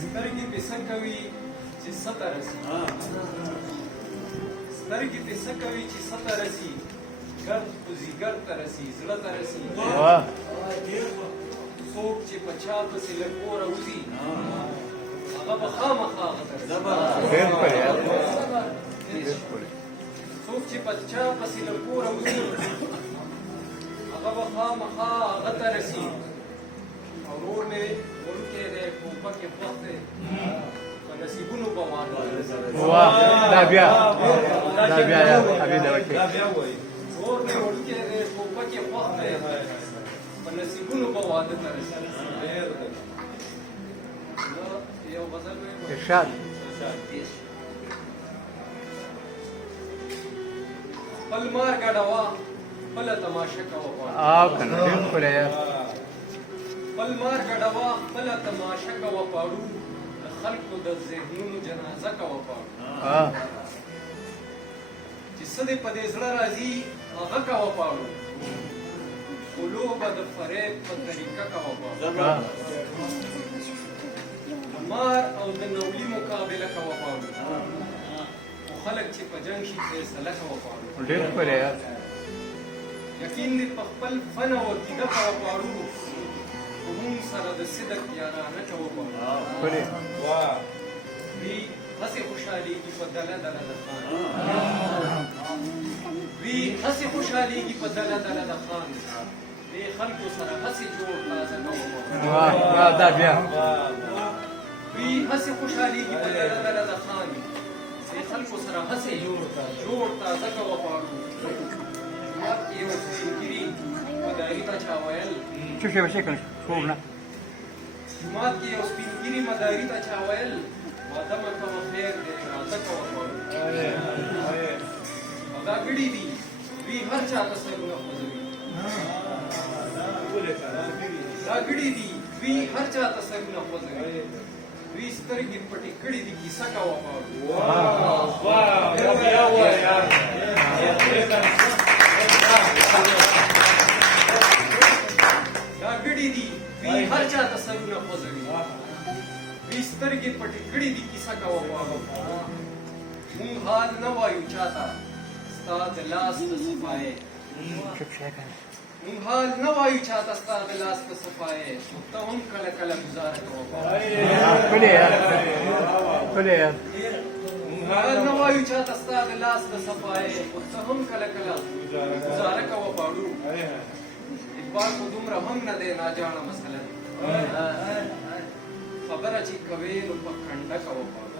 سترګې په څه کوي چې څه رسي سترګې په څه کوي چې څه رسي ګرد خو ځیګر ته رسي زړه ته رسي څوک چې په چا پسې له کوره وځي هغه به خامخا هغه ته رسي څوک چې په چا پسې له کوره وځي هغه به خامخا هغه ته رسي او ورور مې وړوکی دی ټوپک یې خوښ دی په نصیبونو به واده دا بیا وایي ورور مې وړوکی دی ټوپک یې خوښ دی په نصیبونو به واده ته رسي ډېر دی یو غزل ارشاد خپل مار ګډوه خپله تماشه کوه کنه بالکل یار خپل مار ګډوه خپله تماشه کوه پاړو د خلکو د ذهنونو جنازه کوه پاړو چې څه دې په دې زړه راځي هغه کوه پاړو خو لوبه د فریب په طریقه کوه پاړو مار او د نولي مقابله کوه پاړو خو خلک چې په جنګ شي فیصله کوه پاړو ډېر ښکلی یار یقین دې په خپل فن او عقیده کوه پاړو خو مونږ سره د صدق یارانه کوه پاړو دوی هسې خوشحالېږي په دله دله د خان دوی هسې خوشحالېږي په دله دله د خان دې خلکو سره هسې جوړ تازه کوه پاړو دا بیا دوی هسې خوشحالېږي په دله دله د خان دې خلکو سره هسې جوړ تازه کوه پاړو جومات کې یو سپین ګیري مداري ته چا ویل خوب نه جومات کې یو سپین ګیري مداري ته چا ویل واده مه کوه خیر دی راته کوه پاړو او دا ګړي دي دوی هر چا ته سرونه خوځوي دا ګړي دي دوی هر چا ته سرونه خوځوي دوی سترګې پټې کړې دي کیسه کوه پاړو دا ګړي دي دوی هر چا ته سرونه خوځوي دوی سترګې پټې کړې دي کیسه کوه پاړو مونږ حال نه وایو چاته ستا د لاس د صفایې مونږ حال نه وایو چاته ستا د لاس د صفایې ته هم کله کله ګزاره کوه پاړو مونږ حال نه وایو چاته ستا د لاس د صفایې ته هم کله کله ګزاره کوه پاړو اقبال خو دومره هم نه دی ناجانه مثلا خبره چې کوې نو په کنډه کوه پاړو